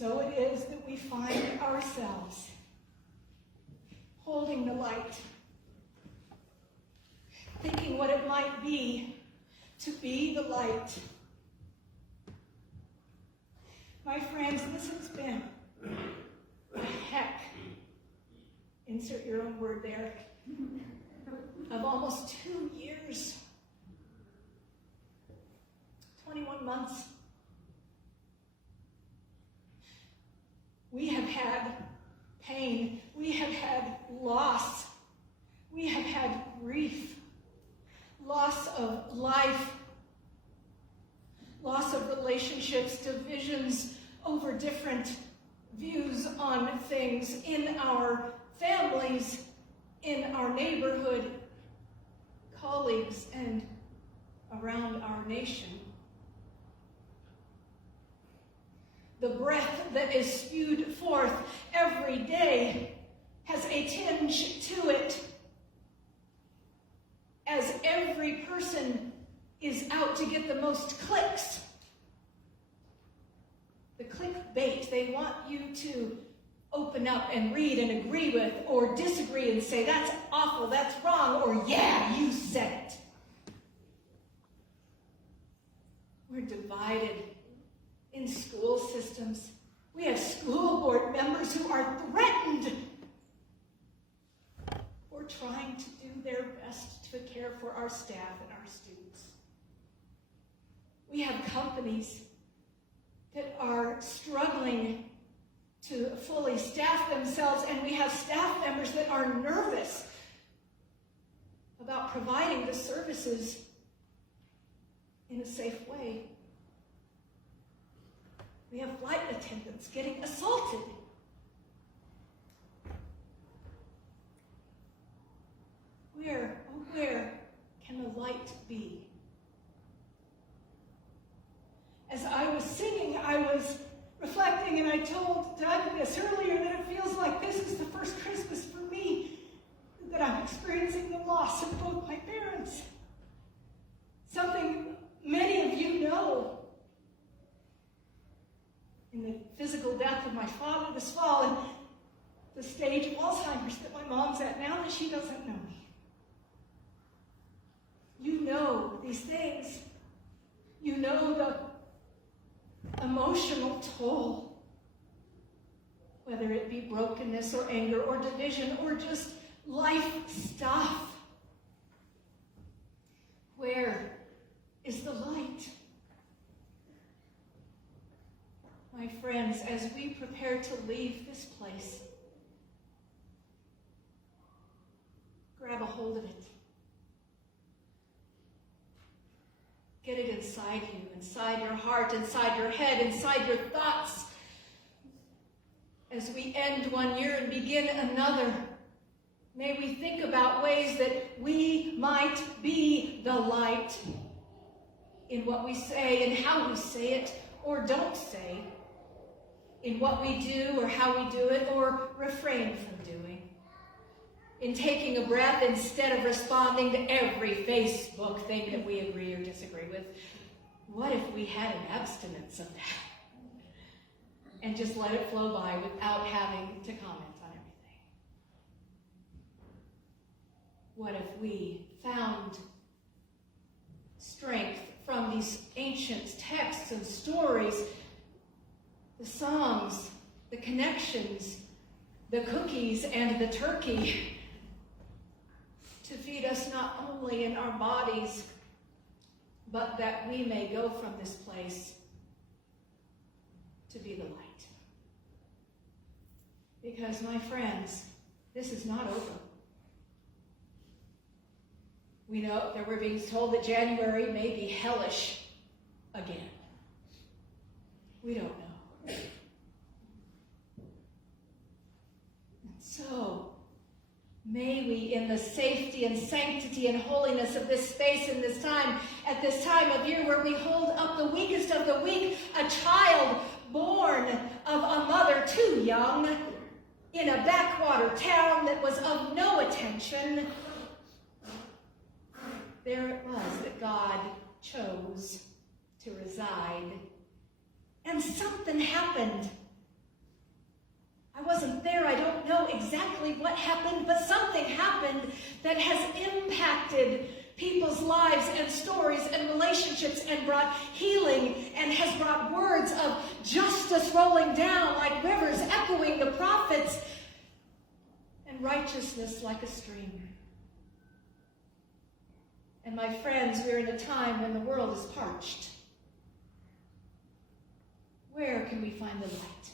So it is that we find ourselves holding the light, thinking what it might be to be the light. My friends, this has been a heck, insert your own word there, of almost 2 years, 21 months. We have had pain. We have had loss. We have had grief, loss of life, loss of relationships, divisions over different views on things in our families, in our neighborhood, colleagues, and around our nation. The breath that is spewed forth every day has a tinge to it, as every person is out to get the most clicks. The clickbait, they want you to open up and read and agree with or disagree and say, that's awful, that's wrong, or yeah, you said it. We're divided in school systems. We have school board members who are threatened for trying to do their best to care for our staff and our students. We have companies that are struggling to fully staff themselves, and we have staff members that are nervous about providing the services in a safe way. We have flight attendants getting assaulted. Where, oh where can the light be? As I was singing, I was reflecting, and I told Doug this earlier, that it feels like this is the first Christmas for me that I'm experiencing the loss of both my parents. Something many of you know. In the physical death of my father this fall, and the stage of Alzheimer's that my mom's at now that she doesn't know me. You know these things. You know the emotional toll, whether it be brokenness or anger or division or just life stuff. Where is the light? My friends, as we prepare to leave this place, grab a hold of it. Get it inside you, inside your heart, inside your head, inside your thoughts. As we end one year and begin another, may we think about ways that we might be the light in what we say and how we say it or don't say, in what we do or how we do it or refrain from doing, in taking a breath instead of responding to every Facebook thing that we agree or disagree with. What if we had an abstinence of that and just let it flow by without having to comment on everything? What if we found strength from these ancient texts and stories, the songs, the connections, the cookies, and the turkey, to feed us not only in our bodies, but that we may go from this place to be the light. Because, my friends, this is not over. We know that we're being told that January may be hellish again. We don't know. And so, may we, in the safety and sanctity and holiness of this space and this time, at this time of year where we hold up the weakest of the weak, a child born of a mother too young, in a backwater town that was of no attention, there it was that God chose to reside. And something happened. I wasn't there. I don't know exactly what happened, but something happened that has impacted people's lives and stories and relationships and brought healing and has brought words of justice rolling down like rivers echoing the prophets and righteousness like a stream. And my friends, we're in a time when the world is parched. Where can we find the light?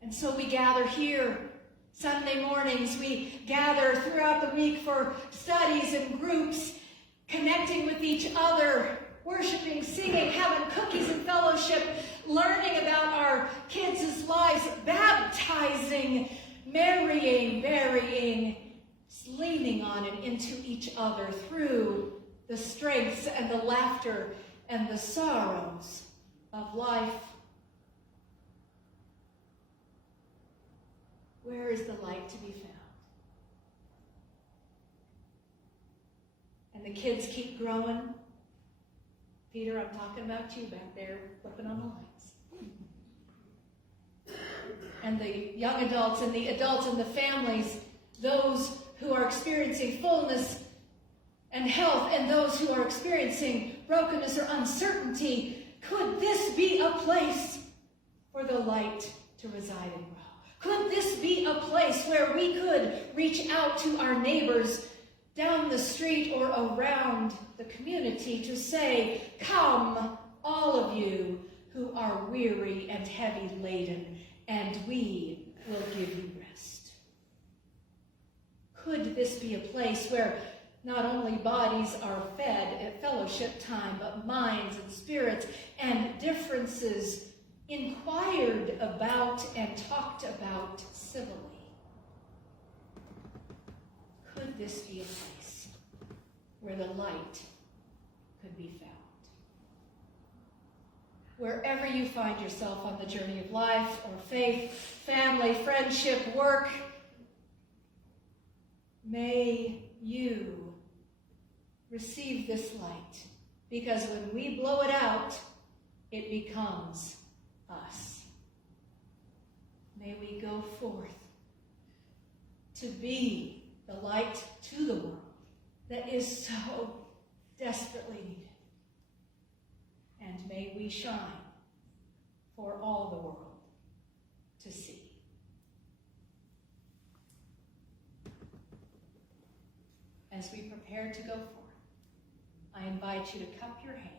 And so we gather here Sunday mornings. We gather throughout the week for studies and groups, connecting with each other, worshiping, singing, having cookies and fellowship, learning about our kids' lives, baptizing, marrying, burying, leaning on and into each other through the strengths and the laughter and the sorrows of life. Where is the light to be found? And the kids keep growing. Peter, I'm talking about you back there flipping on the lights. And the young adults and the adults and the families, those who are experiencing fullness and health and those who are experiencing brokenness or uncertainty. Could this be a place for the light to reside and grow? Could this be a place where we could reach out to our neighbors down the street or around the community to say, come, all of you who are weary and heavy laden, and we will give you rest? Could this be a place where not only bodies are fed at fellowship time, but minds and spirits and differences inquired about and talked about civilly? Could this be a place where the light could be found? Wherever you find yourself on the journey of life or faith, family, friendship, work, may you receive this light, because when we blow it out, it becomes us. May we go forth to be the light to the world that is so desperately needed. And may we shine for all the world to see. As we prepare to go forth, I invite you to cup your hand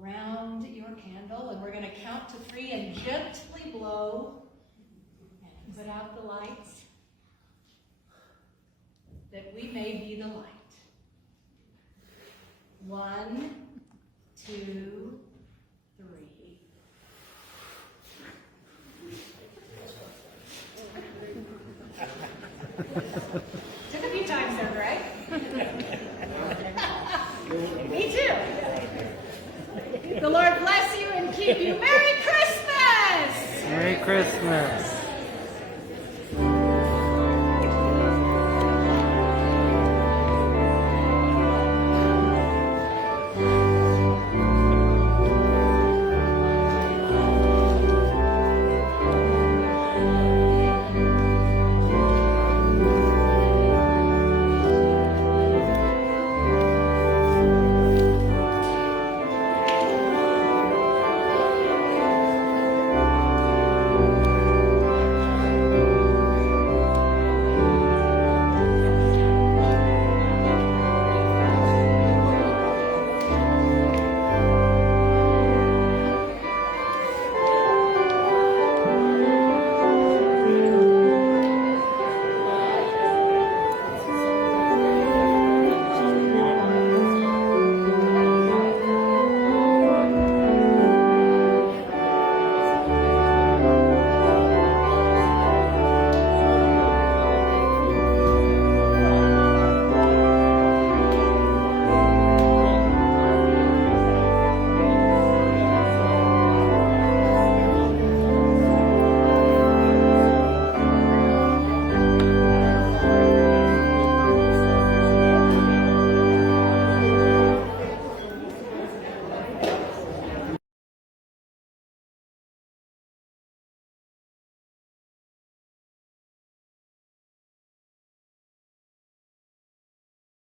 around your candle, and we're going to count to 3 and gently blow and put out the lights, that we may be the light. 1, 2, 3. Took a few times there, Greg. Me too. The Lord bless you and keep you. Merry Christmas! Merry Christmas!